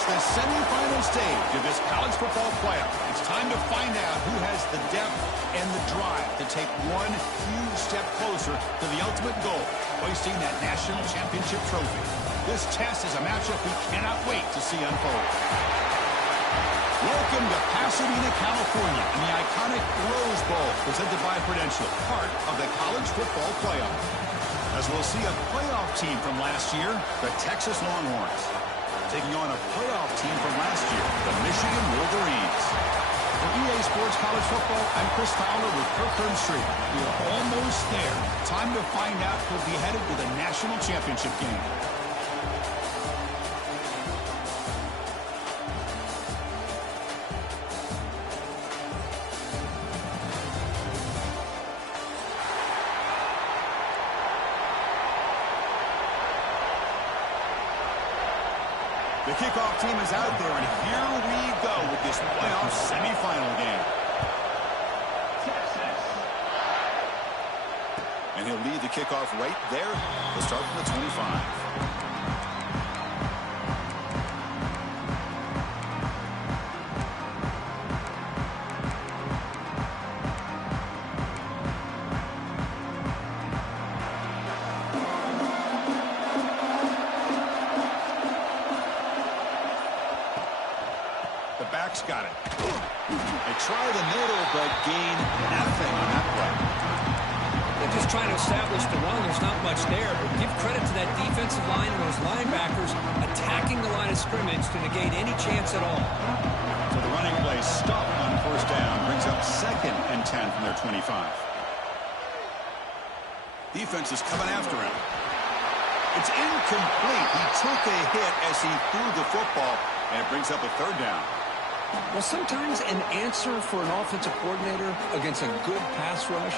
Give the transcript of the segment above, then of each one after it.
It's the semifinal stage of this college football playoff. It's time to find out who has the depth and the drive to take one huge step closer to the ultimate goal, hoisting that national championship trophy. This test is a matchup we cannot wait to see unfold. Welcome to Pasadena, California, and the iconic Rose Bowl presented by Prudential, part of the college football playoff. As we'll see a playoff team from last year, the Texas Longhorns, taking on a playoff team from last year, the Michigan Wolverines. For EA Sports College Football, I'm Chris Fowler with Kirk Herbstreit. We're almost there. Time to find out who'll be headed to the national championship game. The kickoff team is out there, and here we go with this playoff semifinal game. And he'll lead the kickoff right there. He'll start from the 25. Got it. They try the middle, but gain nothing on that play. They're just trying to establish the run. There's not much there. But give credit to that defensive line and those linebackers attacking the line of scrimmage to negate any chance at all. So the running play stopped on first down. Brings up 2nd and 10 from their 25. Defense is coming after him. It's incomplete. He took a hit as he threw the football, and it brings up a 3rd down. Well, sometimes an answer for an offensive coordinator against a good pass rush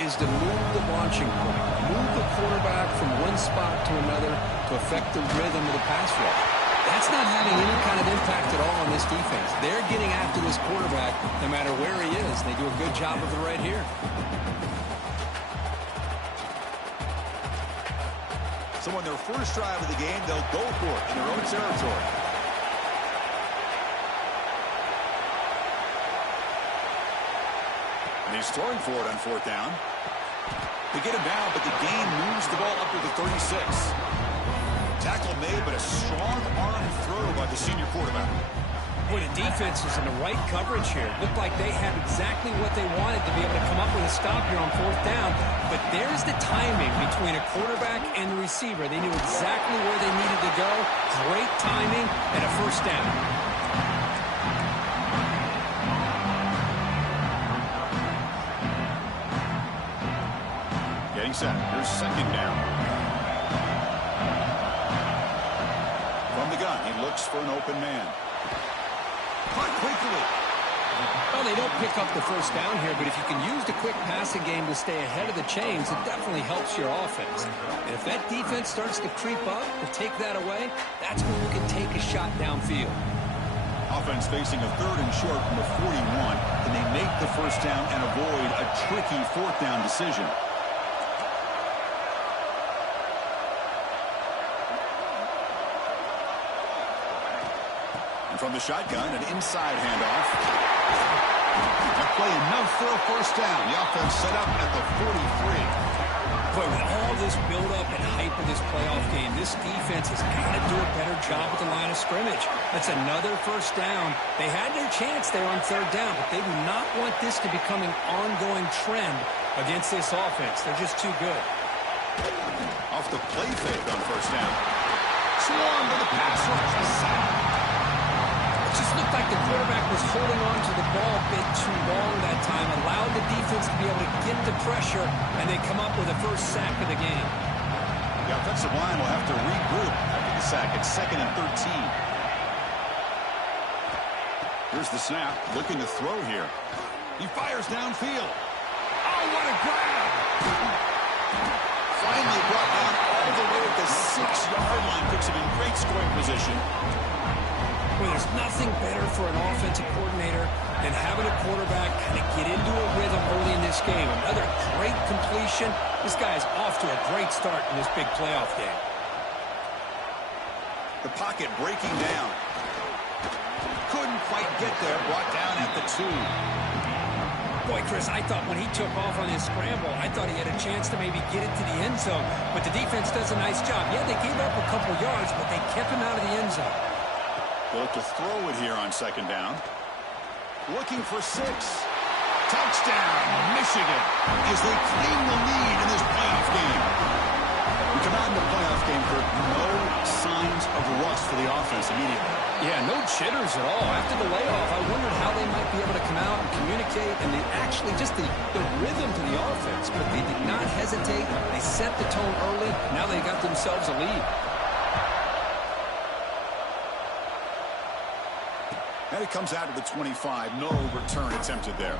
is to move the launching point, move the quarterback from one spot to another to affect the rhythm of the pass rush. That's not having any kind of impact at all on this defense. They're getting after this quarterback no matter where he is. They do a good job of it right here. So on their first drive of the game, they'll go for it in their own territory. And he's throwing for it on 4th down. They get him down, but the gain moves the ball up to the 36. Tackle made, but a strong arm throw by the senior quarterback. Boy, the defense is in the right coverage here. Looked like they had exactly what they wanted to be able to come up with a stop here on 4th down. But there's the timing between a quarterback and the receiver. They knew exactly where they needed to go. Great timing and a 1st down. Getting set. Here's 2nd down. From the gun, he looks for an open man. Caught quickly. Well, they don't pick up the 1st down here, but if you can use the quick passing game to stay ahead of the chains, it definitely helps your offense. And if that defense starts to creep up or take that away, that's when you can take a shot downfield. Offense facing a 3rd and short from the 41. Can they make the 1st down and avoid a tricky 4th down decision? From the shotgun, an inside handoff. That play enough for a 1st down. The offense set up at the 43. Boy, with all this build-up and hype of this playoff game, this defense has got to do a better job with the line of scrimmage. That's another 1st down. They had their chance there on 3rd down, but they do not want this to become an ongoing trend against this offense. They're just too good. Off the play fake on 1st down. Swarm with a pass rush. A sack. It just looked like the quarterback was holding on to the ball a bit too long that time, allowed the defense to be able to get the pressure, and they come up with the 1st sack of the game. The offensive line will have to regroup after the sack. It's 2nd and 13. Here's the snap, looking to throw here. He fires downfield. Oh, what a grab! Finally brought down all the way at the 6-yard line. Puts him in great scoring position. Well, there's nothing better for an offensive coordinator than having a quarterback kind of get into a rhythm early in this game. Another great completion. This guy's off to a great start in this big playoff game. The pocket breaking down. fight get there, brought down at the 2. Boy, Chris, I thought when he took off on his scramble, I thought he had a chance to maybe get it to the end zone. But the defense does a nice job. Yeah, they gave up a couple yards, but they kept him out of the end zone. They'll look to throw it here on 2nd down. Looking for 6. Touchdown, Michigan, as they claim the lead in this playoff game. We come out in the playoff game for no signs of rust for the offense immediately. Yeah, no jitters at all. After the layoff, I wondered how they might be able to come out and communicate, and they actually just the rhythm to the offense. But they did not hesitate. They set the tone early. Now they got themselves a lead. And it comes out to the 25. No return attempted there.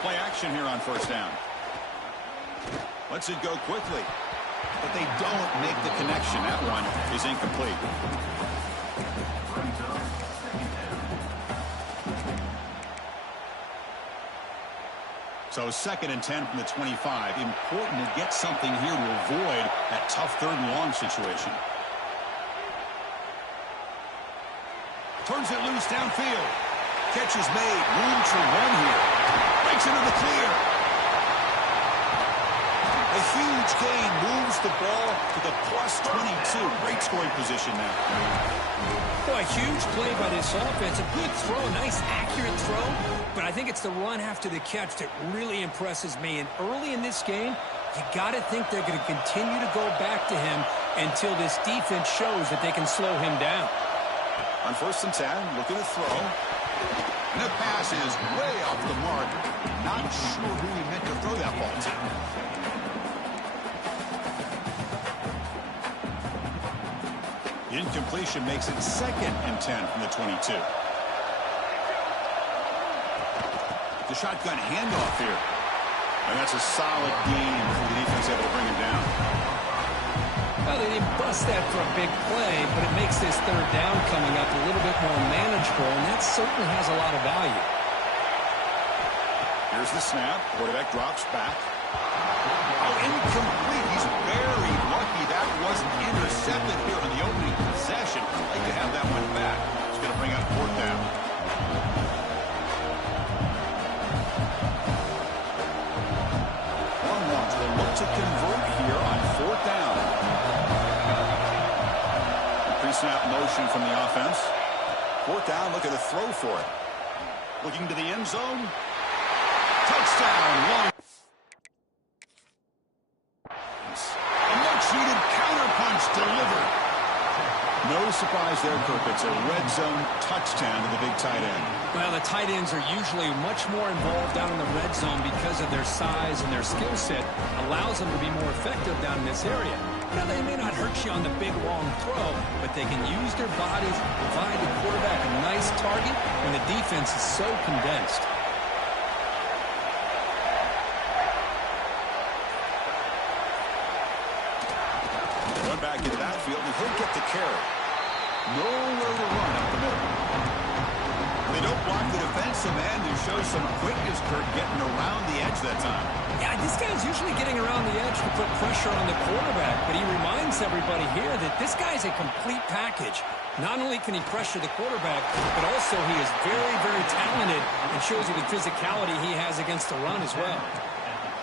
Play action here on 1st down. Lets it go quickly. But they don't make the connection. That one is incomplete. So 2nd and 10 from the 25. Important to get something here to avoid that tough 3rd and long situation. Turns it loose downfield. Catch is made. Room to run here. Breaks into the clear. A huge gain moves the ball to the +22. Great scoring position now. Boy, huge play by this offense. A good throw, a nice accurate throw. But I think it's the run after the catch that really impresses me. And early in this game, you got to think they're going to continue to go back to him until this defense shows that they can slow him down. On 1st and 10, looking to throw. And the pass is way off the mark. Not sure who he meant to throw that ball to. Incompletion makes it 2nd and 10 from the 22. The shotgun handoff here. And that's a solid gain for the defense able to bring him down. Well, they didn't bust that for a big play, but it makes this 3rd down coming up a little bit more manageable, and that certainly has a lot of value. Here's the snap. Quarterback drops back. Oh, incomplete. He's very lucky that wasn't intercepted here on the opening possession. I'd like to have that one back. It's going to bring up 4th down. Longhorns will look to convert here on 4th down. Pre-snap motion from the offense. 4th down, looking to throw for it. Looking to the end zone. Touchdown, long. A much-needed counterpunch delivered. No surprise there, Kirk. It's a red zone touchdown to the big tight end. Well, the tight ends are usually much more involved down in the red zone because of their size and their skill set. Allows them to be more effective down in this area. Now, they may not hurt you on the big, long throw, but they can use their bodies to provide the quarterback a nice target when the defense is so condensed. Back into that field, and he'll get the carry. Nowhere to run up the middle. They don't block the defensive end, who shows some quickness, Kurt, getting around the edge that time. Yeah, this guy's usually getting around the edge to put pressure on the quarterback, but he reminds everybody here that this guy's a complete package. Not only can he pressure the quarterback, but also he is very, very talented and shows you the physicality he has against the run as well.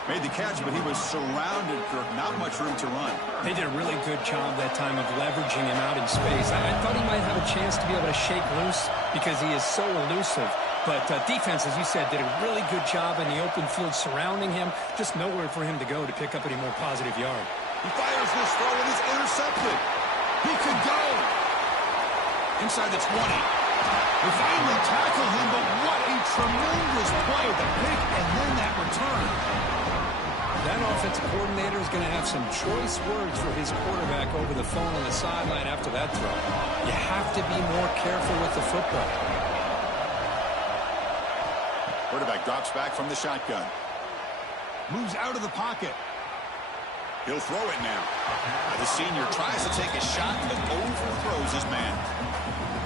Made the catch, but he was surrounded, Kirk. Not much room to run. They did a really good job that time of leveraging him out in space. I thought he might have a chance to be able to shake loose because he is so elusive. But defense, as you said, did a really good job in the open field surrounding him. Just nowhere for him to go to pick up any more positive yard. He fires this throw and it's intercepted. He could go. Inside the 20. They finally tackle him, but what a tremendous play. The pick and then that return. That offensive coordinator is going to have some choice words for his quarterback over the phone on the sideline after that throw. You have to be more careful with the football. Quarterback drops back from the shotgun. Moves out of the pocket. He'll throw it now. The senior tries to take a shot but overthrows his man.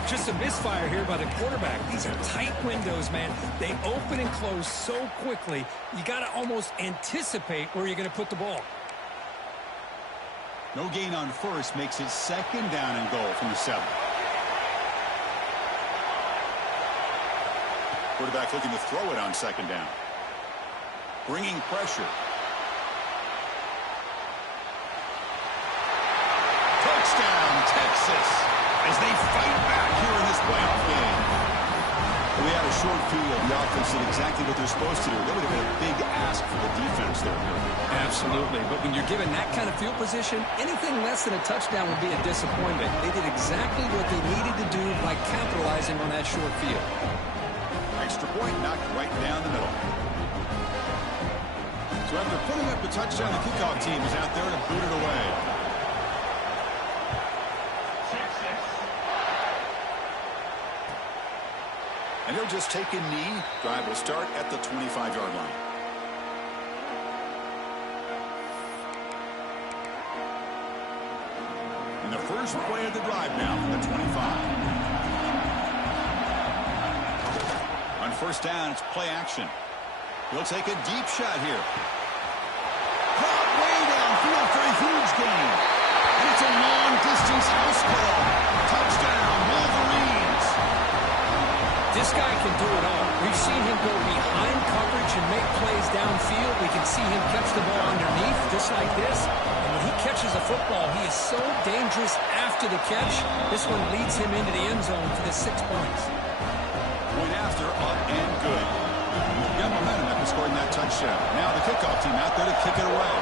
Just a misfire here by the quarterback. These are tight windows, man. They open and close so quickly, you got to almost anticipate where you're going to put the ball. No gain on first makes it second down and goal from the 7. Quarterback looking to throw it on second down. Bringing pressure. Touchdown, Texas, as they fight back here in this playoff game. We had a short field. The offense did exactly what they're supposed to do. That would have been a big ask for the defense there. Absolutely. But when you're given that kind of field position, anything less than a touchdown would be a disappointment. They did exactly what they needed to do by capitalizing on that short field. Extra point knocked right down the middle. So after putting up the touchdown, the kickoff team is out there to boot it away. And he'll just take a knee. Drive will start at the 25-yard line. And the first play of the drive now from the 25. On first down, it's play action. He'll take a deep shot here. Caught way downfield for a huge gain. And it's a long-distance house call. Touchdown, Wolverines. This guy can do it all. We've seen him go behind coverage and make plays downfield. We can see him catch the ball underneath, just like this. And when he catches a football, he is so dangerous after the catch. This one leads him into the end zone for the 6 points. Point after, up and good. Got momentum after scoring that touchdown. Now the kickoff team out there to kick it away.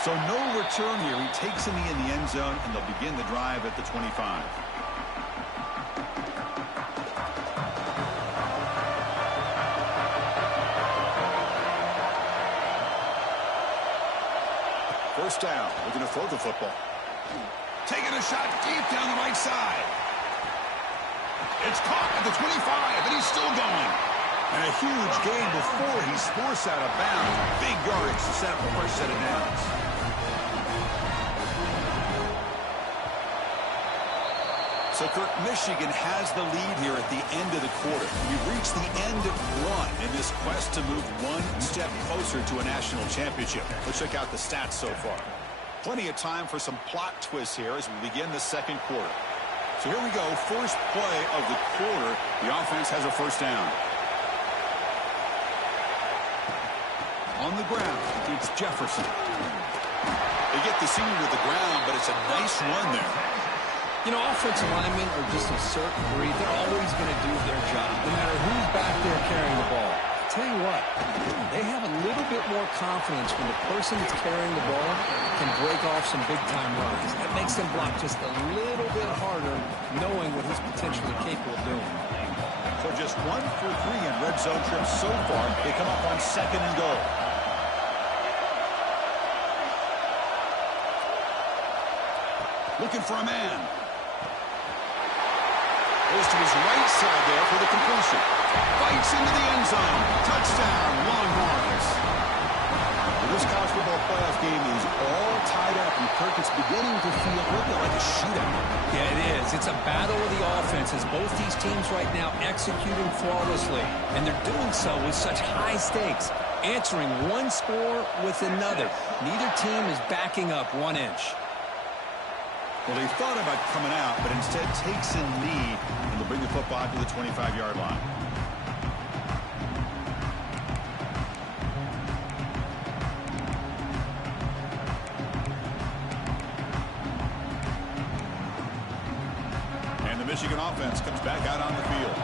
So no return here. He takes a knee in the end zone, and they'll begin the drive at the 25. First down. Looking to throw the football. Taking a shot deep down the right side. It's caught at the 25, and he's still going. And a huge gain before he's forced out of bounds. Big yardage to set up the first set of downs. So, Kirk, Michigan has the lead here at the end of the quarter. We've reached the end of one in this quest to move one step closer to a national championship. Let's check out the stats so far. Plenty of time for some plot twists here as we begin the second quarter. So here we go, first play of the quarter. The offense has a first down. On the ground, it's Jefferson. They get the senior to the ground, but it's a nice run there. You know, offensive linemen are just a certain breed. They're always going to do their job, no matter who's back there carrying the ball. I'll tell you what, they have a little bit more confidence when the person that's carrying the ball can break off some big-time runs. That makes them block just a little bit harder, knowing what he's potentially capable of doing. So just 1 for 3 in red zone trips so far. They come up on second and goal. Looking for a man. Goes to his right side there for the completion. Bites into the end zone. Touchdown, Longhorns. Well, this college football playoff game is all tied up, and Kirk, it's beginning to feel a little bit like a shootout. Yeah, it is. It's a battle of the offenses. Both these teams right now executing flawlessly, and they're doing so with such high stakes, answering one score with another. Neither team is backing up 1 inch. Well, they thought about coming out, but instead takes a knee, and they'll bring the football to the 25-yard line. And the Michigan offense comes back out on the field.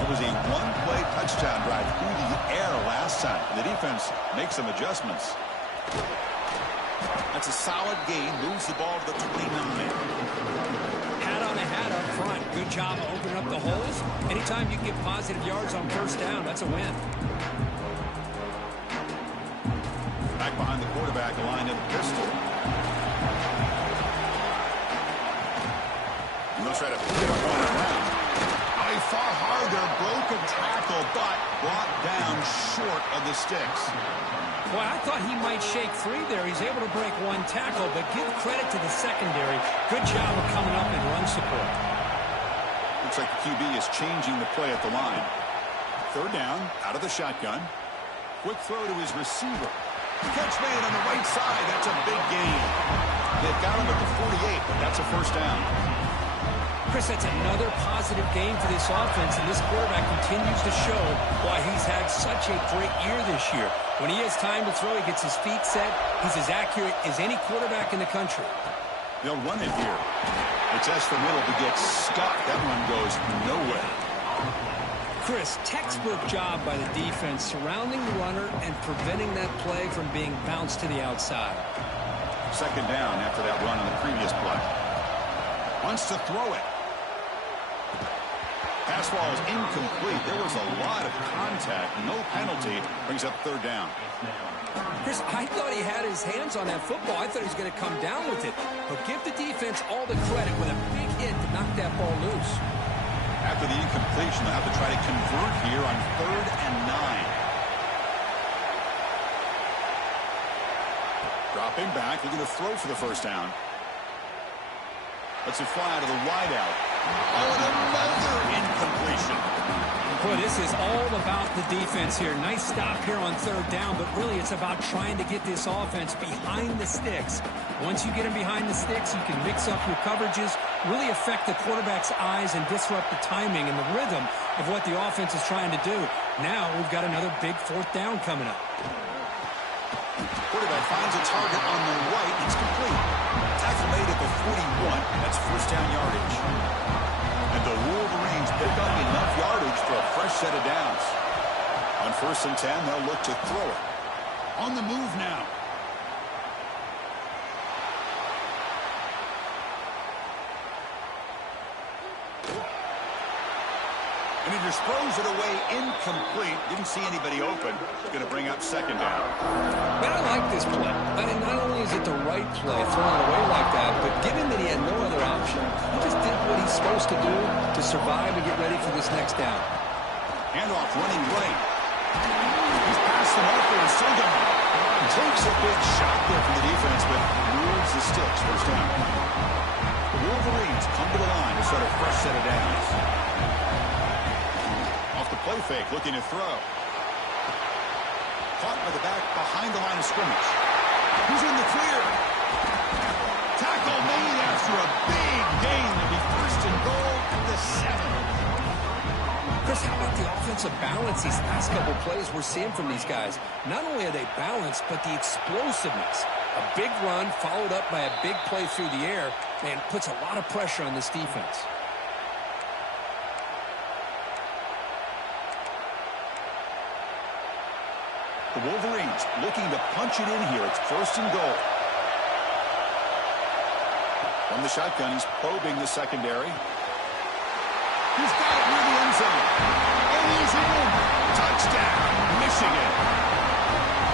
It was a one-play touchdown drive through the air last time. The defense makes some adjustments. That's a solid gain. Moves the ball to the 29. Hat on a hat up front. Good job of opening up the holes. Anytime you can get positive yards on first down, that's a win. Back behind the quarterback, aligned in the pistol. And they'll try to put it one around. By far hard there, broke good tackle, but brought down short of the sticks. Well, I thought he might shake free there. He's able to break one tackle, but give credit to the secondary. Good job of coming up and run support. Looks like the QB is changing the play at the line. Third down, out of the shotgun. Quick throw to his receiver. Catch made on the right side. That's a big gain. They've got him at the 48, but that's a first down. Chris, that's another positive game for this offense, and this quarterback continues to show why he's had such a great year this year. When he has time to throw, he gets his feet set. He's as accurate as any quarterback in the country. They'll run it here. It's S for middle to get stuck. That one goes nowhere. Chris, textbook job by the defense surrounding the runner and preventing that play from being bounced to the outside. Second down after that run on the previous play. Wants to throw it. Pass ball is incomplete. There was a lot of contact. No penalty. Brings up third down. Chris, I thought he had his hands on that football. I thought he was going to come down with it. But give the defense all the credit with a big hit to knock that ball loose. After the incompletion, they'll have to try to convert here on 3rd and 9. Dropping back, looking to throw for the first down. Lets it fly out of the wideout. Oh, and another incompletion. Boy, this is all about the defense here. Nice stop here on 3rd down, but really it's about trying to get this offense behind the sticks. Once you get them behind the sticks, you can mix up your coverages, really affect the quarterback's eyes and disrupt the timing and the rhythm of what the offense is trying to do. Now we've got another big 4th down coming up. Quarterback finds a target on the right. It's complete. Tackle made at the 41. That's first down yardage. And the Wolverines pick up enough yardage for a fresh set of downs. On 1st and 10, they'll look to throw it. On the move now. And he just throws it away incomplete. Didn't see anybody open. Going to bring up 2nd down. But I like this play. I mean, not only is it the right play, throwing it away like that, but given that he had no other option, he just did what he's supposed to do to survive and get ready for this next down. Handoff running right. He's passed the marker and still going. Takes a big shot there from the defense, but moves the sticks. First down. The Wolverines come to the line to start a fresh set of downs. Play fake, looking to throw. Caught by the back behind the line of scrimmage. He's in the clear. Tackle made after a big gain. It'll be 1st and goal at the 7. Chris, how about the offensive balance these last couple plays we're seeing from these guys? Not only are they balanced, but the explosiveness. A big run followed up by a big play through the air, and puts a lot of pressure on this defense. The Wolverines looking to punch it in here. It's 1st and goal. From the shotgun, he's probing the secondary. He's got it near the end zone. And he's in. Touchdown, Michigan.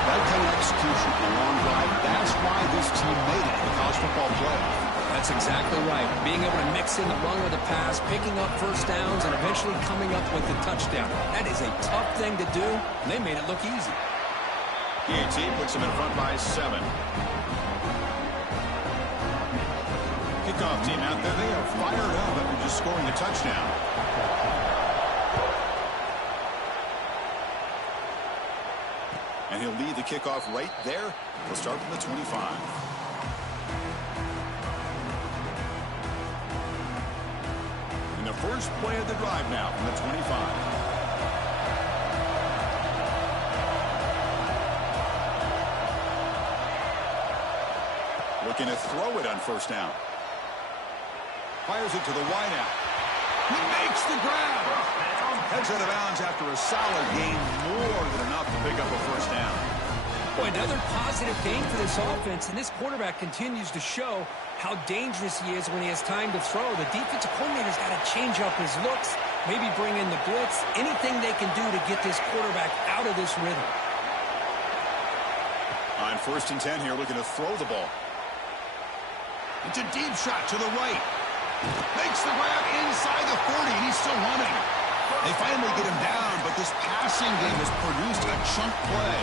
That kind of execution in a long drive, that's why this team made it in the college football playoff. That's exactly right. Being able to mix in the run with the pass, picking up first downs, and eventually coming up with the touchdown. That is a tough thing to do, and they made it look easy. PAT puts them in front by 7. Kickoff team out there. They are fired up after just scoring a touchdown. And he'll lead the kickoff right there. He'll start from the 25. And the first play of the drive now from the 25. Looking to throw it on 1st down. Fires it to the wideout. He makes the grab. Heads out of bounds after a solid gain, more than enough to pick up a 1st down. Boy, another positive game for this offense, and this quarterback continues to show how dangerous he is when he has time to throw. The defensive coordinator's got to change up his looks, maybe bring in the blitz, anything they can do to get this quarterback out of this rhythm. On 1st and 10 here, looking to throw the ball. It's a deep shot to the right. Makes the grab inside the 30, and he's still running. They finally get him down, but this passing game has produced a chunk play.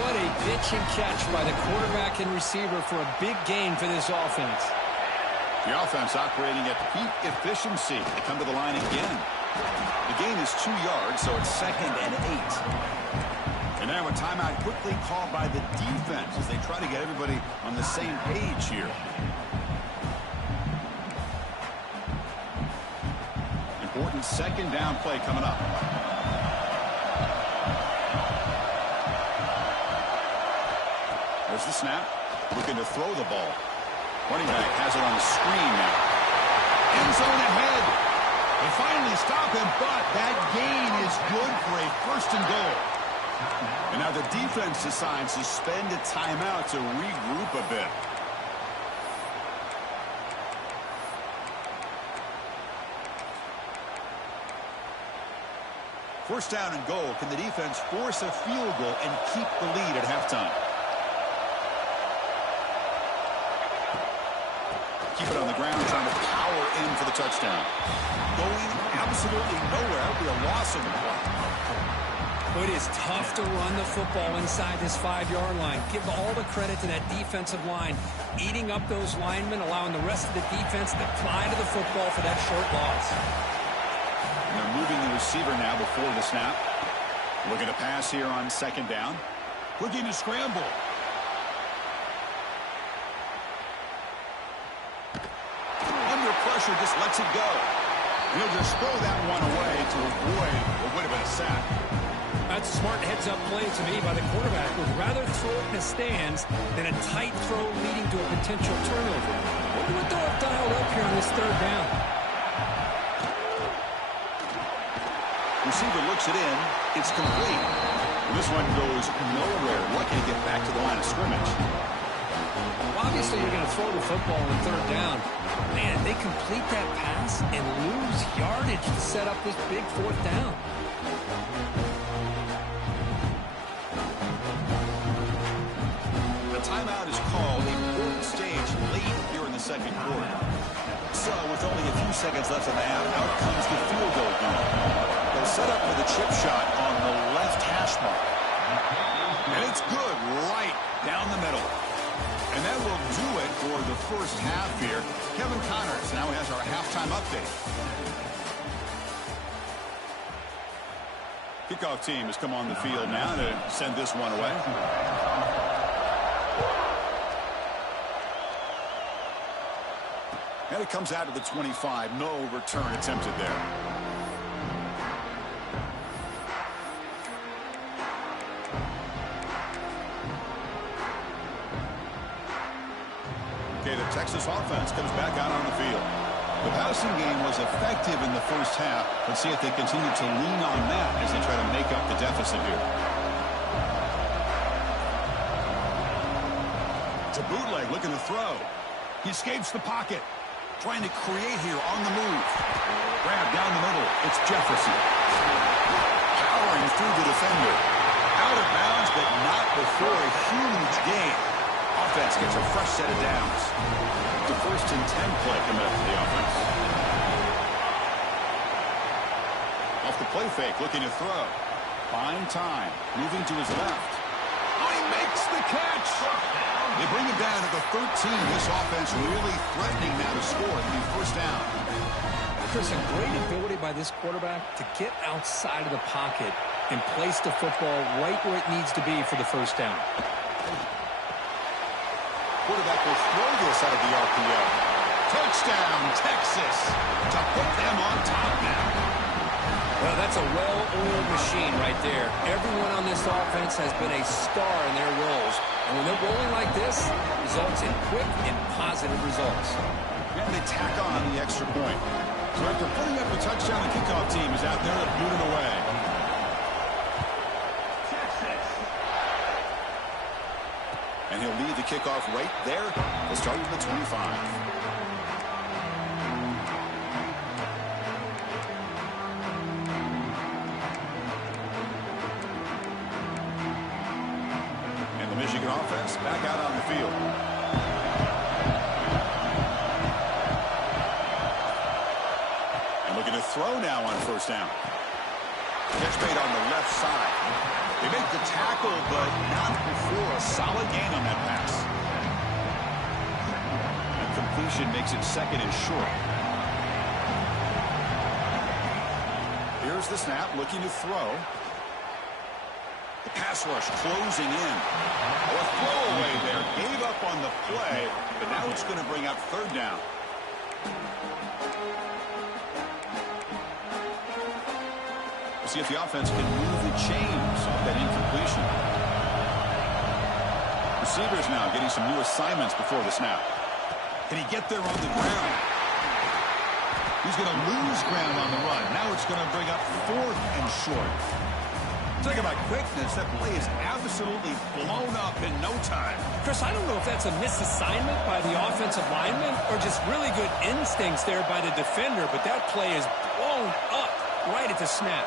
What a pitch and catch by the quarterback and receiver for a big gain for this offense. The offense operating at peak efficiency. They come to the line again. The gain is 2 yards, so it's 2nd and 8. And now a timeout quickly called by the defense as they try to get everybody on the same page here. Important 2nd down play coming up. There's the snap. Looking to throw the ball. Running back has it on the screen now. End zone ahead. They finally stop him, but that gain is good for a 1st and goal. And now the defense decides to spend a timeout to regroup a bit. First down and goal. Can the defense force a field goal and keep the lead at halftime? Keep it on the ground, trying to power in for the touchdown. Going absolutely nowhere. It'll be a loss of the play. It is tough to run the football inside this 5-yard line. Give all the credit to that defensive line, eating up those linemen, allowing the rest of the defense to fly to the football for that short loss. And they're moving the receiver now before the snap. Looking to pass here on 2nd down. Looking to scramble. Under pressure, just lets it go. And he'll just throw that one away to avoid what would have been a sack. That's a smart heads-up play to me by the quarterback. Would rather throw it in the stands than a tight throw leading to a potential turnover. Wonder what they'll have dialed up here on this 3rd down. Receiver looks it in. It's complete. And this one goes nowhere. Lucky to get back to the line of scrimmage. Well, obviously, you're going to throw the football on 3rd down. Man, they complete that pass and lose yardage to set up this big 4th down. The timeout is called. Important stage late here in the 2nd quarter. So, with only a few seconds left in the half, out comes the field goal unit. They'll set up for the chip shot on the left hash mark. And it's good right down the middle. And that will do it for the 1st half here. Kevin Connors now has our halftime update. Kickoff team has come on the field now to send this one away. And it comes out to the 25. No return attempted there. Okay, the Texas offense comes back out on the field. The passing game was effective in the 1st half. Let's see if they continue to lean on that as they try to make up the deficit here. To bootleg, looking to throw. He escapes the pocket. Trying to create here on the move. Grab down the middle. It's Jefferson. Powering through the defender. Out of bounds, but not before a huge gain. Offense gets a fresh set of downs. The 1st and 10 play coming up for the offense. Off the play fake, looking to throw. Buying time. Moving to his left. Oh, he makes the catch. They bring him down to the 13. This offense really threatening now to score at the 1st down. Chris, a great ability by this quarterback to get outside of the pocket and place the football right where it needs to be for the 1st down. Quarterback will throw this out of the RPO. Touchdown, Texas, to put them on top now. Well, that's a well-oiled machine right there. Everyone on this offense has been a star in their roles. And when they're rolling like this, results in quick and positive results. And they tack on the extra point. So after putting up a touchdown, the kickoff team is out there to boot it away. And he'll lead the kickoff right there. They'll start with the 25. Michigan offense back out on the field. And looking to throw now on first down. Catch made on the left side. They make the tackle, but not before a solid gain on that pass. And completion makes it second and short. Here's the snap, looking to throw. The pass rush closing in. Oh, a throwaway there. Gave up on the play, but now it's going to bring up third down. We'll see if the offense can move the chains off that incompletion. Receivers now getting some new assignments before the snap. Can he get there on the ground? He's going to lose ground on the run. Now it's going to bring up fourth and short. Talk about quickness. That play is absolutely blown up in no time. Chris, I don't know if that's a misassignment by the offensive lineman or just really good instincts there by the defender, but that play is blown up right at the snap.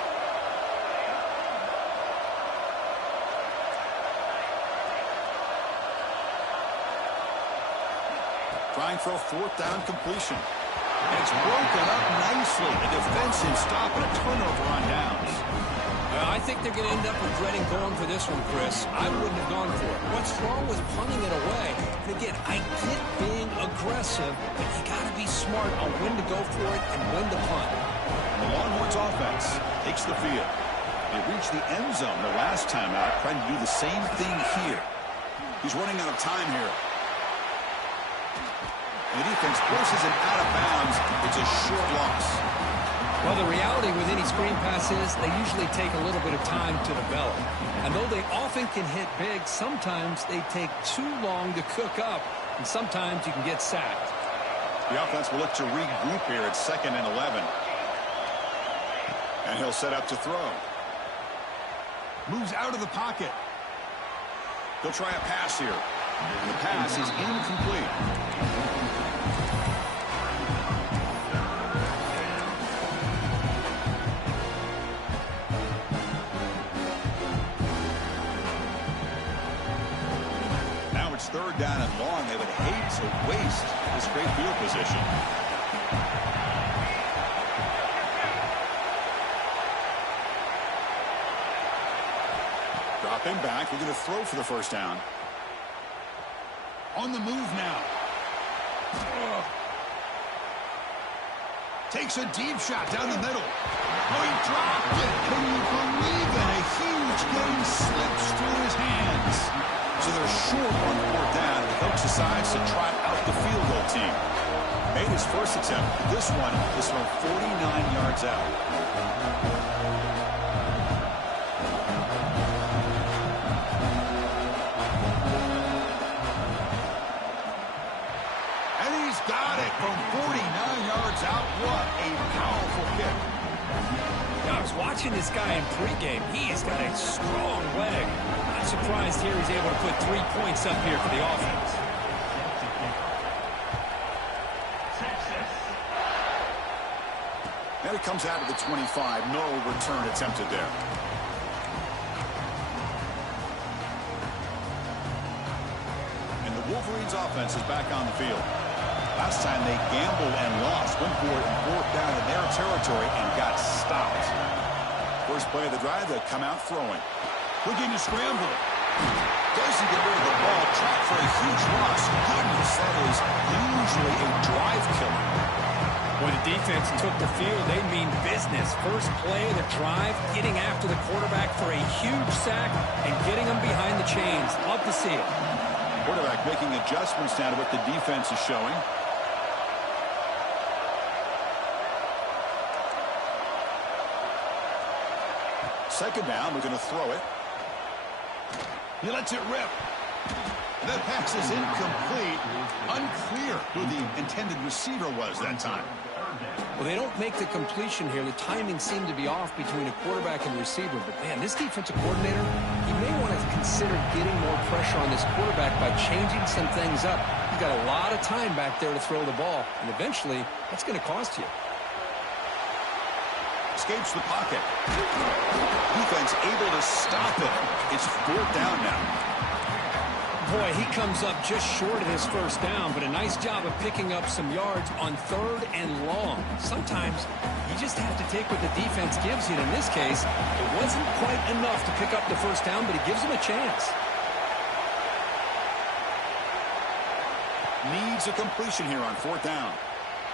Trying for a fourth down completion. And it's broken up nicely. A defensive stop and a turnover on downs. I think they're going to end up regretting going for this one, Chris. I wouldn't have gone for it. What's wrong with punting it away? And again, I get being aggressive, but you got to be smart on when to go for it and when to punt. The Longhorns offense takes the field. They reached the end zone the last time out, trying to do the same thing here. He's running out of time here. And the defense forces him out of bounds. It's a short loss. Well, the reality with any screen pass is they usually take a little bit of time to develop. And though they often can hit big, sometimes they take too long to cook up, and sometimes you can get sacked. The offense will look to regroup here at 2nd and 11. And he'll set up to throw. Moves out of the pocket. He'll try a pass here. And the pass is incomplete. Third down and long. They would hate to waste this great field position. Dropping back. We're going to throw for the first down. On the move now. Takes a deep shot down the middle. Oh, he dropped it. Can you believe it? A huge gain slips through his hands. So they're short on fourth down. The coach decides to trot out the field goal team. Made his first attempt. This one is from 49 yards out. And he's got it from 49 yards out. What a powerful kick. I was watching this guy in pregame. He's got a strong leg. Not surprised here he's able to put 3 points up here for the offense. And it comes out of the 25. No return attempted there. And the Wolverines offense is back on the field. Last time they gambled and lost. Went for it and fourth down in their territory and got stopped. First play of the drive, they come out throwing. Looking to scramble. Doesn't get rid of the ball. Track for a huge loss. Goodness, that is usually a drive killer. When the defense took the field, they mean business. First play of the drive, getting after the quarterback for a huge sack and getting them behind the chains. Love to see it. Quarterback making adjustments now to what the defense is showing. Second down, we're going to throw it. He lets it rip. That pass is incomplete. Unclear who the intended receiver was that time. Well, they don't make the completion here. The timing seemed to be off between a quarterback and receiver. But, man, this defensive coordinator, he may want to consider getting more pressure on this quarterback by changing some things up. He's got a lot of time back there to throw the ball. And eventually, that's going to cost you. Escapes the pocket. Defense able to stop it. It's fourth down now. Boy, he comes up just short of his first down, but a nice job of picking up some yards on 3rd and long. Sometimes you just have to take what the defense gives you. In this case, it wasn't quite enough to pick up the first down, but it gives him a chance. Needs a completion here on 4th down.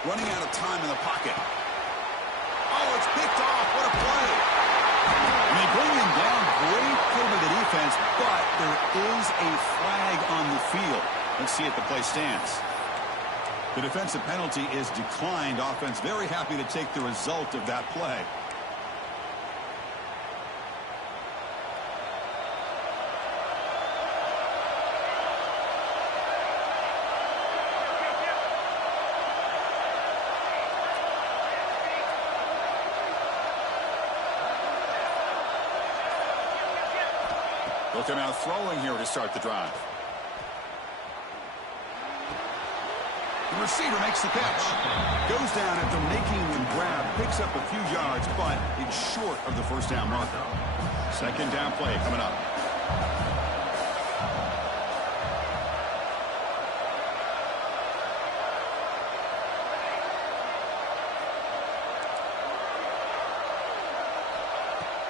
Running out of time in the pocket. Oh, it's picked off. What a play. And they bring him down. Great play by the defense, but there is a flag on the field. Let's see if the play stands. The defensive penalty is declined. Offense very happy to take the result of that play. They'll come out throwing here to start the drive. The receiver makes the catch. Goes down after making the grab. Picks up a few yards, but it's short of the first down marker. 2nd down play coming up.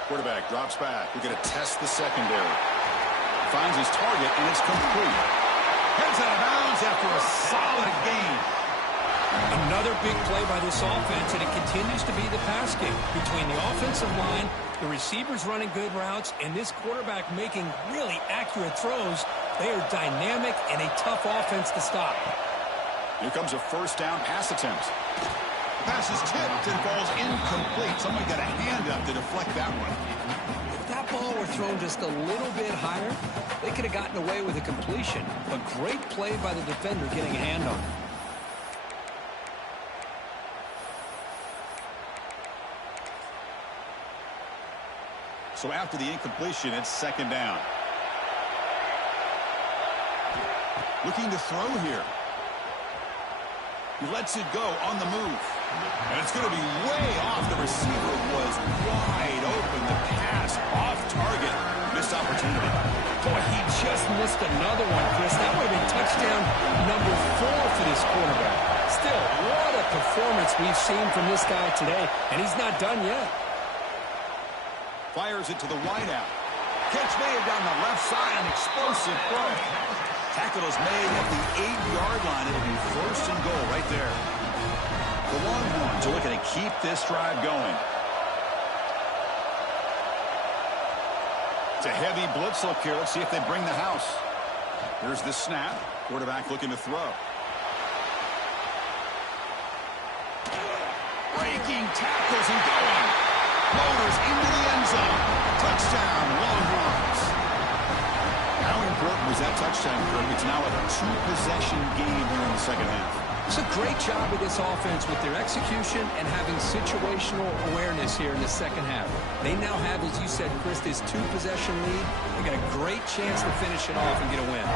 Quarterback drops back. We're going to test the secondary. Finds his target, and it's complete. Heads out of bounds after a solid gain. Another big play by this offense, and it continues to be the pass game between the offensive line, the receivers running good routes, and this quarterback making really accurate throws. They are dynamic and a tough offense to stop. Here comes a first down pass attempt. Pass is tipped and falls incomplete. Somebody got a hand up to deflect that one. If that ball were thrown just a little bit higher, they could have gotten away with a completion. A great play by the defender getting a hand on it. So after the incompletion, it's 2nd down. Looking to throw here. He lets it go on the move. And it's going to be way off. The receiver was wide open. The pass off target. Missed opportunity. Boy, he just missed another one, Chris. That would have been touchdown number 4 for this quarterback. Still, what a performance we've seen from this guy today. And he's not done yet. Fires it to the wideout. Catch made down the left side. An explosive throw. Tackle is made at the 8-yard line. It'll be 1st and goal right there. The Longhorns are looking to keep this drive going. It's a heavy blitz look here. Let's see if they bring the house. Here's the snap. Quarterback looking to throw. Breaking tackles and going. Motors into the end zone. Touchdown, Longhorns. How important was that touchdown, Kirk? It's now a 2-possession game here in the 2nd half. It's a great job of this offense with their execution and having situational awareness here in the 2nd half. They now have, as you said, Chris, this 2-possession lead. They got a great chance to finish it off and get a win.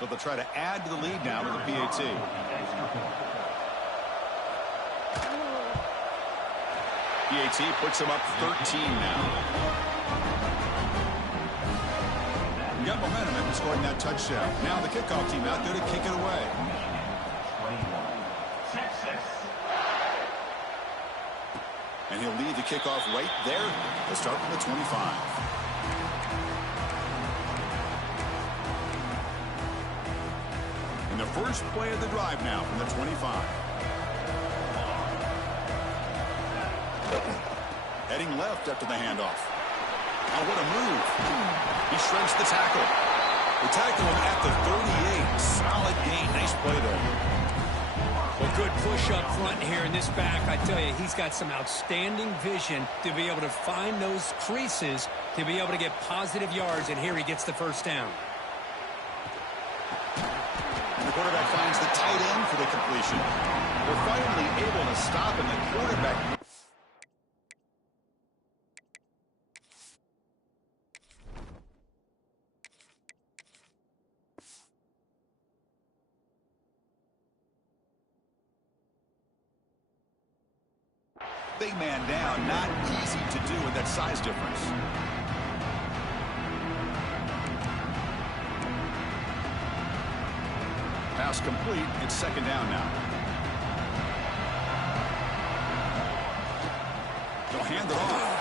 So they'll try to add to the lead now with the PAT. PAT puts them up 13 now. We got momentum after scoring that touchdown. Now the kickoff team out there to kick it away. And he'll lead the kickoff right there. They'll start from the 25. And the first play of the drive now from the 25. Heading left after the handoff. Now what a move. He shreds the tackle. The tackle him at the 38. Solid gain. Nice play there. Well, good push up front here in this back. I tell you, he's got some outstanding vision to be able to find those creases, to be able to get positive yards, and here he gets the first down. And the quarterback finds the tight end for the completion. They're finally able to stop him. The quarterback big man down. Not easy to do with that size difference. Pass complete. It's second down now. They'll hand it off.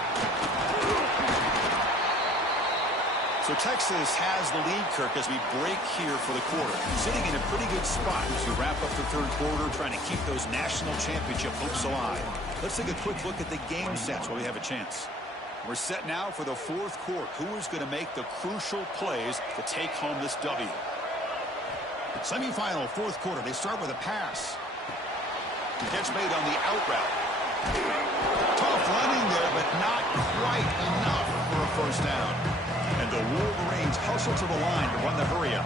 So Texas has the lead, Kirk, as we break here for the quarter. Sitting in a pretty good spot as we wrap up the third quarter, trying to keep those national championship hopes alive. Let's take a quick look at the game sets while we have a chance. We're set now for the fourth quarter. Who is going to make the crucial plays to take home this W? Semifinal, fourth quarter. They start with a pass. Catch made on the out route. Tough running there, but not quite enough for a first down. And the Wolverines hustle to the line to run the hurry-up.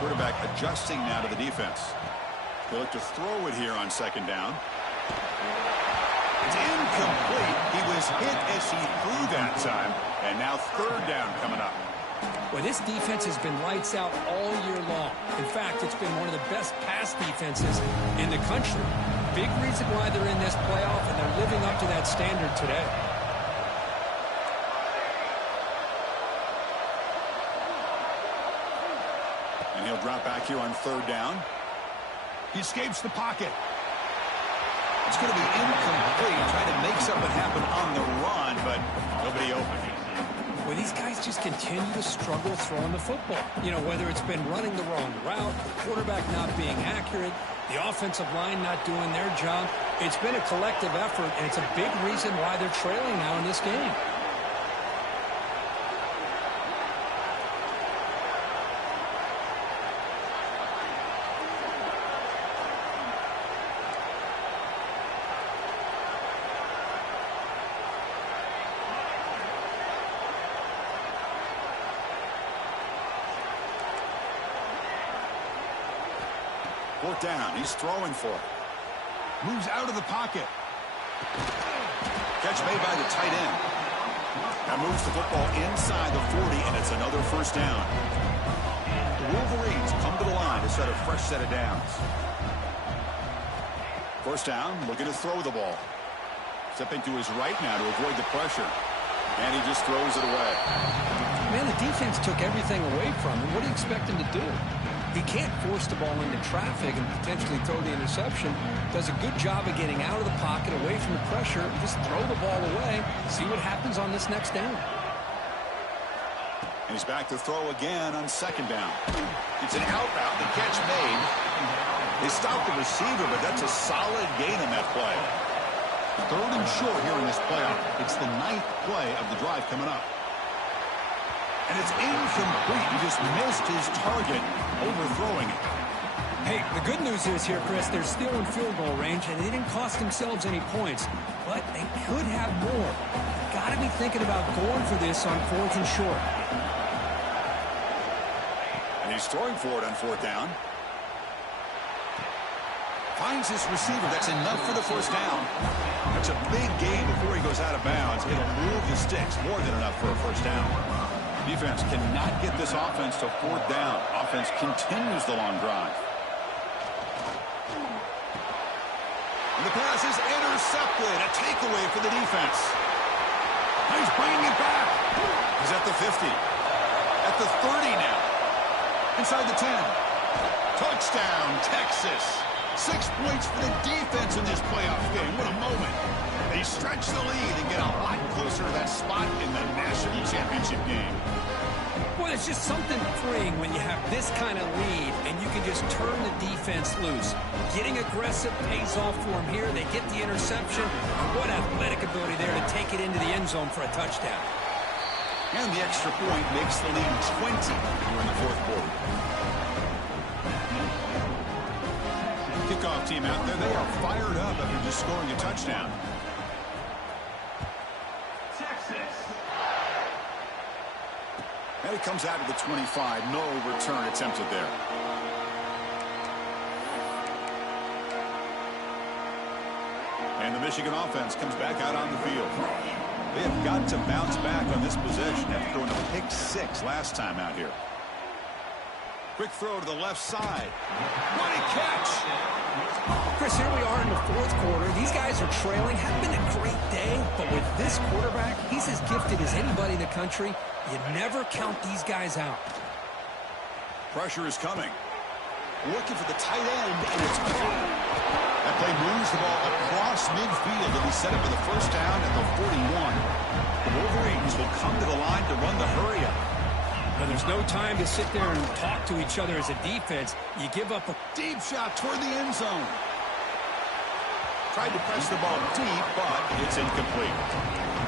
Quarterback adjusting now to the defense. They look to throw it here on second down. It's incomplete. He was hit as he threw that time. And now third down coming up. Well, this defense has been lights out all year long. In fact, it's been one of the best pass defenses in the country. Big reason why they're in this playoff, and they're living up to that standard today. And he'll drop back here on third down. He escapes the pocket. It's going to be incomplete, trying to make something happen on the run, but nobody open. Well, these guys just continue to struggle throwing the football. You know, whether it's been running the wrong route, the quarterback not being accurate, the offensive line not doing their job. It's been a collective effort, and it's a big reason why they're trailing now in this game. Fourth down. He's throwing for it. Moves out of the pocket. Catch made by the tight end. That moves the football inside the 40, and it's another first down. The Wolverines come to the line to set a fresh set of downs. First down, looking to throw the ball. Stepping to his right now to avoid the pressure. And he just throws it away. Man, the defense took everything away from him. What do you expect him to do? He can't force the ball into traffic and potentially throw the interception. Does a good job of getting out of the pocket, away from the pressure, and just throw the ball away. See what happens on this next down. And he's back to throw again on second down. It's an out route. The catch made. They stopped the receiver, but that's a solid gain on that play. Third and short here in this playoff. It's the 9th play of the drive coming up. And it's incomplete. He just missed his target, overthrowing it. Hey, the good news is here, Chris, they're still in field goal range, and they didn't cost themselves any points. But they could have more. Got to be thinking about going for this on fourth and short. And he's throwing for it on fourth down. Finds his receiver. That's enough for the first down. That's a big gain before he goes out of bounds. It'll move the sticks. More than enough for a first down. Defense cannot get this offense to fourth down. Offense continues the long drive. And the pass is intercepted. A takeaway for the defense. Now he's bringing it back. He's at the 50. At the 30 now. Inside the 10. Touchdown, Texas. 6 points for the defense in this playoff game. What a moment. They stretch the lead and get a lot closer to that spot in the national championship game. Well, it's just something freeing when you have this kind of lead and you can just turn the defense loose. Getting aggressive pays off for them here. They get the interception. And what athletic ability there to take it into the end zone for a touchdown. And the extra point makes the lead 20 here in the fourth quarter. Kickoff team out there. They are fired up after just scoring a touchdown. And it comes out to the 25. No return attempted there. And the Michigan offense comes back out on the field. They have got to bounce back on this possession after throwing a pick 6 last time out here. Quick throw to the left side. What a catch! Chris, here we are in the fourth quarter. These guys are trailing. Haven't been a great day, but with this quarterback, he's as gifted as anybody in the country. You never count these guys out. Pressure is coming. Looking for the tight end, and it's caught. That play moves the ball across midfield, and he set up for the first down at the 41. The Wolverines will come to the line to run the hurry-up. Now, there's no time to sit there and talk to each other as a defense. You give up a deep shot toward the end zone. Tried to press the ball deep, but it's incomplete.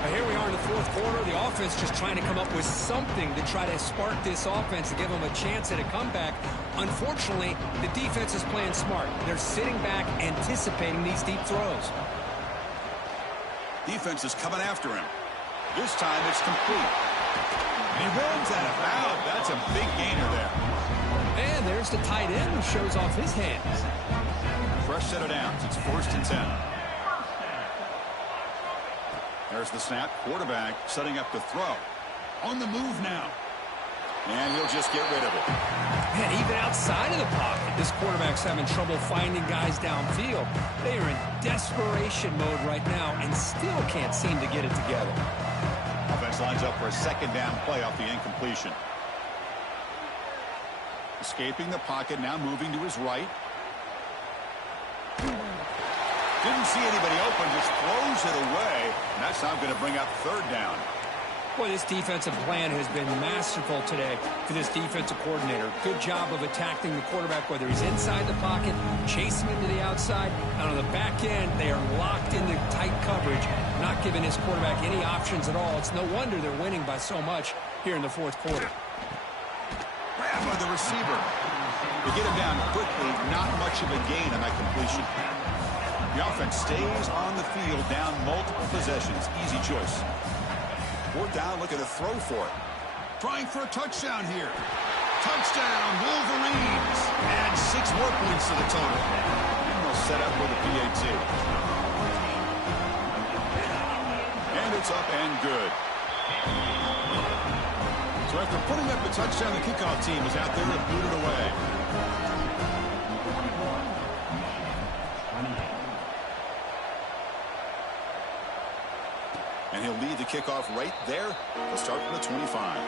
Now, here we are in the fourth quarter. The offense just trying to come up with something to try to spark this offense to give them a chance at a comeback. Unfortunately, the defense is playing smart. They're sitting back, anticipating these deep throws. Defense is coming after him. This time it's complete. And he runs out of bounds. That's a big gainer there. And there's the tight end who shows off his hands. Fresh set of downs. It's 1st and 10. There's the snap. Quarterback setting up to throw. On the move now. And he'll just get rid of it. Man, even outside of the pocket, this quarterback's having trouble finding guys downfield. They are in desperation mode right now and still can't seem to get it together. Offense lines up for a second down play off the incompletion. Escaping the pocket, now moving to his right. Didn't see anybody open, just throws it away. And that's now going to bring up 3rd down. Boy, this defensive plan has been masterful today for this defensive coordinator. Good job of attacking the quarterback, whether he's inside the pocket, chasing him to the outside. And on the back end, they are locked into tight coverage, not giving his quarterback any options at all. It's no wonder they're winning by so much here in the fourth quarter. Grab by the receiver. They get him down quickly, not much of a gain on that completion. The offense stays on the field, down multiple possessions. Easy choice. 4th down, looking to throw for it. Trying for a touchdown here. Touchdown, Wolverines. And 6 more points to the total. And they'll set up with a PAT. And it's up and good. So after putting up the touchdown, the kickoff team is out there to boot it away. And he'll lead the kickoff right there. He'll start from the 25.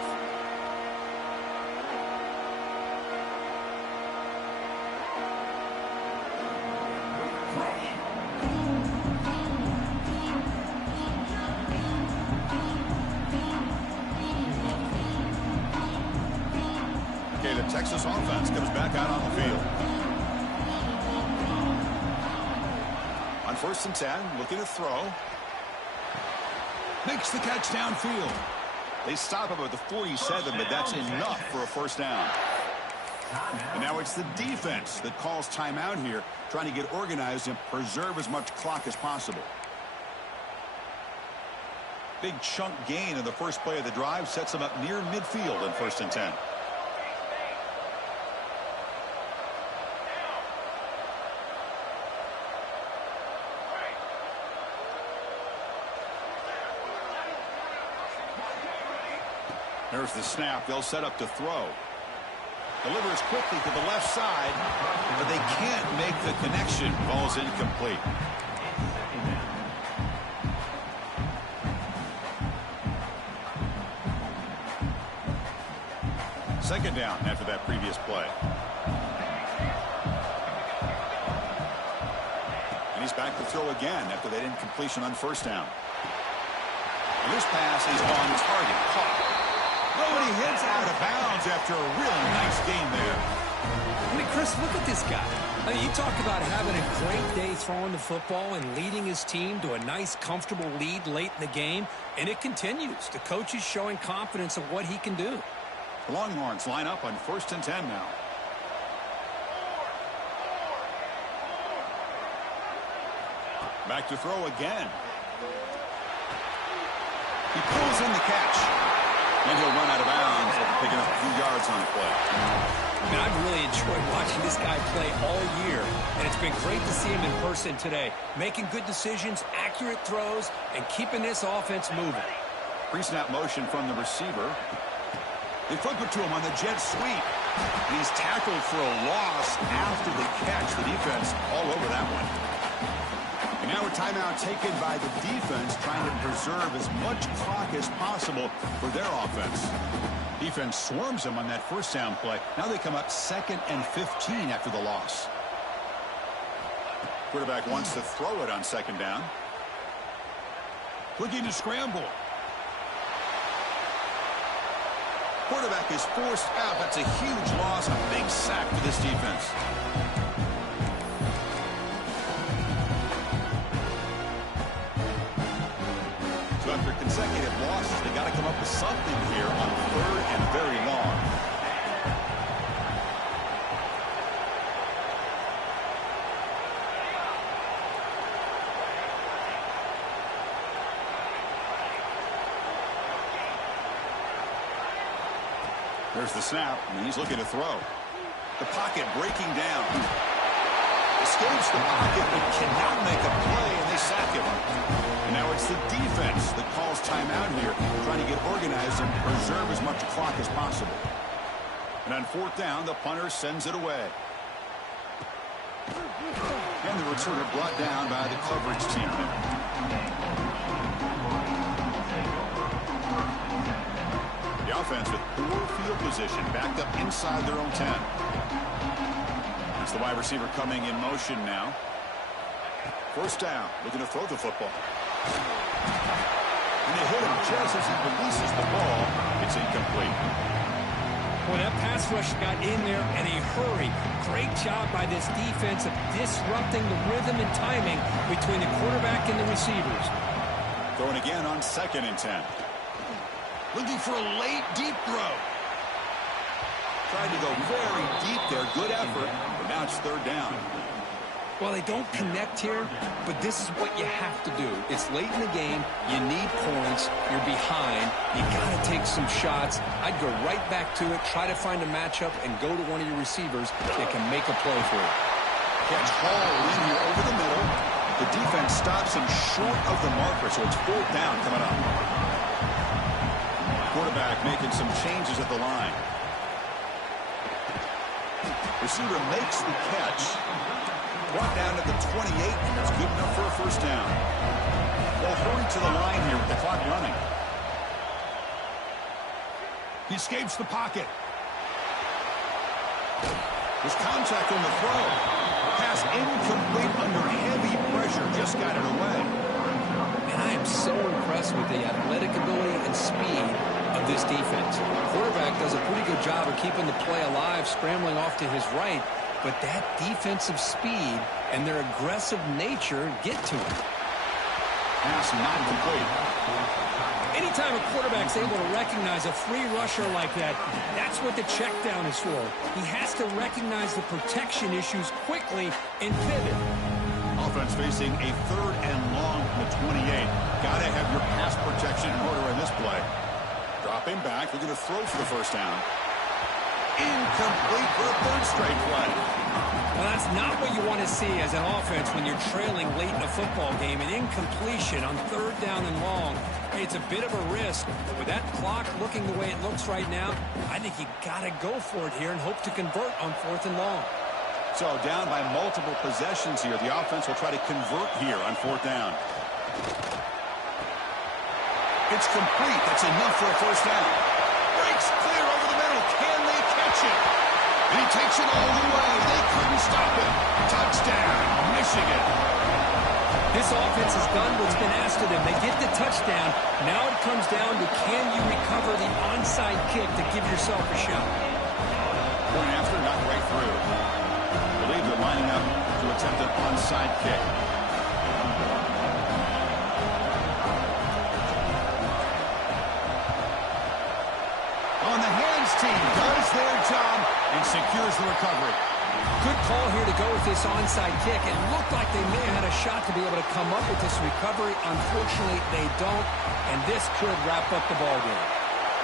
Okay, the Texas offense comes back out on the field. On 1st and 10, looking to throw. Makes the catch downfield. They stop him at the 47, but that's enough for a 1st down. And now it's the defense that calls timeout here, trying to get organized and preserve as much clock as possible. Big chunk gain in the first play of the drive sets them up near midfield in 1st and 10. There's the snap. They'll set up to throw. Delivers quickly to the left side, but they can't make the connection. Ball's incomplete. Second down after that previous play. And he's back to throw again after that incompletion on 1st down. And this pass is on target. Caught. Oh, and he heads out of bounds after a really nice game there. I mean, Chris, look at this guy. I mean, you talk about having a great day throwing the football and leading his team to a nice, comfortable lead late in the game, and it continues. The coach is showing confidence of what he can do. The Longhorns line up on 1st and 10 now. Back to throw again. He pulls in the catch. And he'll run out of bounds after picking up a few yards on the play. I mean, I've really enjoyed watching this guy play all year, and it's been great to see him in person today, making good decisions, accurate throws, and keeping this offense moving. Pre-snap motion from the receiver. They flip it to him on the jet sweep. And he's tackled for a loss after the catch. The defense all over that one. And now a timeout taken by the defense, trying to preserve as much clock as possible for their offense. Defense swarms them on that first down play. Now they come up 2nd and 15 after the loss. Quarterback wants to throw it on 2nd down. Looking to scramble. Quarterback is forced out. That's a huge loss, a big sack for this defense. So after consecutive losses, they got to come up with something here on 3rd and very long. There's the snap, and he's looking to throw. The pocket breaking down. Escapes the pocket, but cannot make a play, and they sack him. And now it's the defense that calls timeout here, trying to get organized and preserve as much clock as possible. And on 4th down, the punter sends it away. And the returner brought down by the coverage team there. The offense with poor field position, backed up inside their own 10. It's the wide receiver coming in motion now. 1st down, looking to throw the football. And they hit him just as he releases the ball. It's incomplete. Well, that pass rush got in there in a hurry. Great job by this defense of disrupting the rhythm and timing between the quarterback and the receivers. Throwing again on 2nd and 10. Looking for a late, deep throw. Tried to go very deep there. Good effort. But now it's 3rd down. Well, they don't connect here, but this is what you have to do. It's late in the game. You need points. You're behind. You got to take some shots. I'd go right back to it, try to find a matchup, and go to one of your receivers that can make a play for you. Catch Hall in here over the middle. The defense stops him short of the marker, so it's 4th down coming up. Quarterback making some changes at the line. Receiver makes the catch. Brought down to the 28, and that's good enough for a 1st down. They'll hurry to the line here with the clock running. He escapes the pocket. There's contact on the throw. Pass incomplete under heavy pressure. Just got it away. And I am so impressed with the athletic ability and speed of this defense. Quarterback does a pretty good job of keeping the play alive, scrambling off to his right. But that defensive speed and their aggressive nature get to him. Pass not complete. Anytime a quarterback's able to recognize a free rusher like that, that's what the check down is for. He has to recognize the protection issues quickly and pivot. Offense facing a 3rd and long from the 28. Got to have your pass protection in order in this play. Dropping back, looking to throw for the 1st down. Incomplete for a 3rd straight play. Well, that's not what you want to see as an offense when you're trailing late in a football game. An incompletion on 3rd down and long. Hey, it's a bit of a risk, but with that clock looking the way it looks right now, I think you got to go for it here and hope to convert on 4th and long. So down by multiple possessions here. The offense will try to convert here on 4th down. It's complete. That's enough for a 1st down. Breaks clear over the middle. Can they catch it? And he takes it all the way. They couldn't stop him. Touchdown, Michigan. This offense has done what's been asked of them. They get the touchdown. Now it comes down to can you recover the onside kick to give yourself a shot. Point after, not right through. I believe they're lining up to attempt an onside kick. On the hands team does their job and secures the recovery. Good call here to go with this onside kick. It looked like they may have had a shot to be able to come up with this recovery. Unfortunately, they don't, and this could wrap up the ballgame.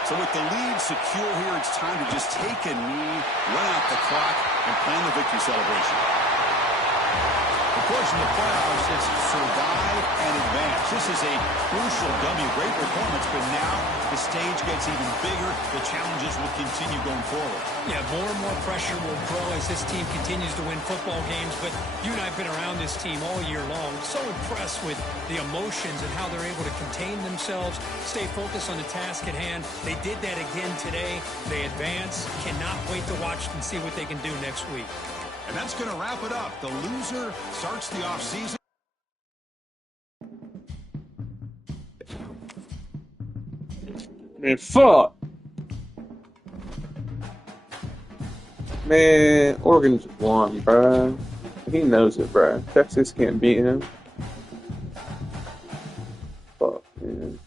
So with the lead secure here, it's time to just take a knee, run out the clock, and plan the victory celebration. Of course, in the playoffs, it's survive and advance. This This is a crucial W. Great performance, but now the stage gets even bigger. The challenges will continue going forward. Yeah, more and more pressure will grow as this team continues to win football games. But you and I have been around this team all year long. So impressed with the emotions and how they're able to contain themselves, stay focused on the task at hand. They did that again today. They advance. Cannot wait to watch and see what they can do next week. And that's going to wrap it up. The loser starts the offseason. Man, fuck. Man, Oregon just won, bruh. He knows it, bruh. Texas can't beat him. Fuck, man.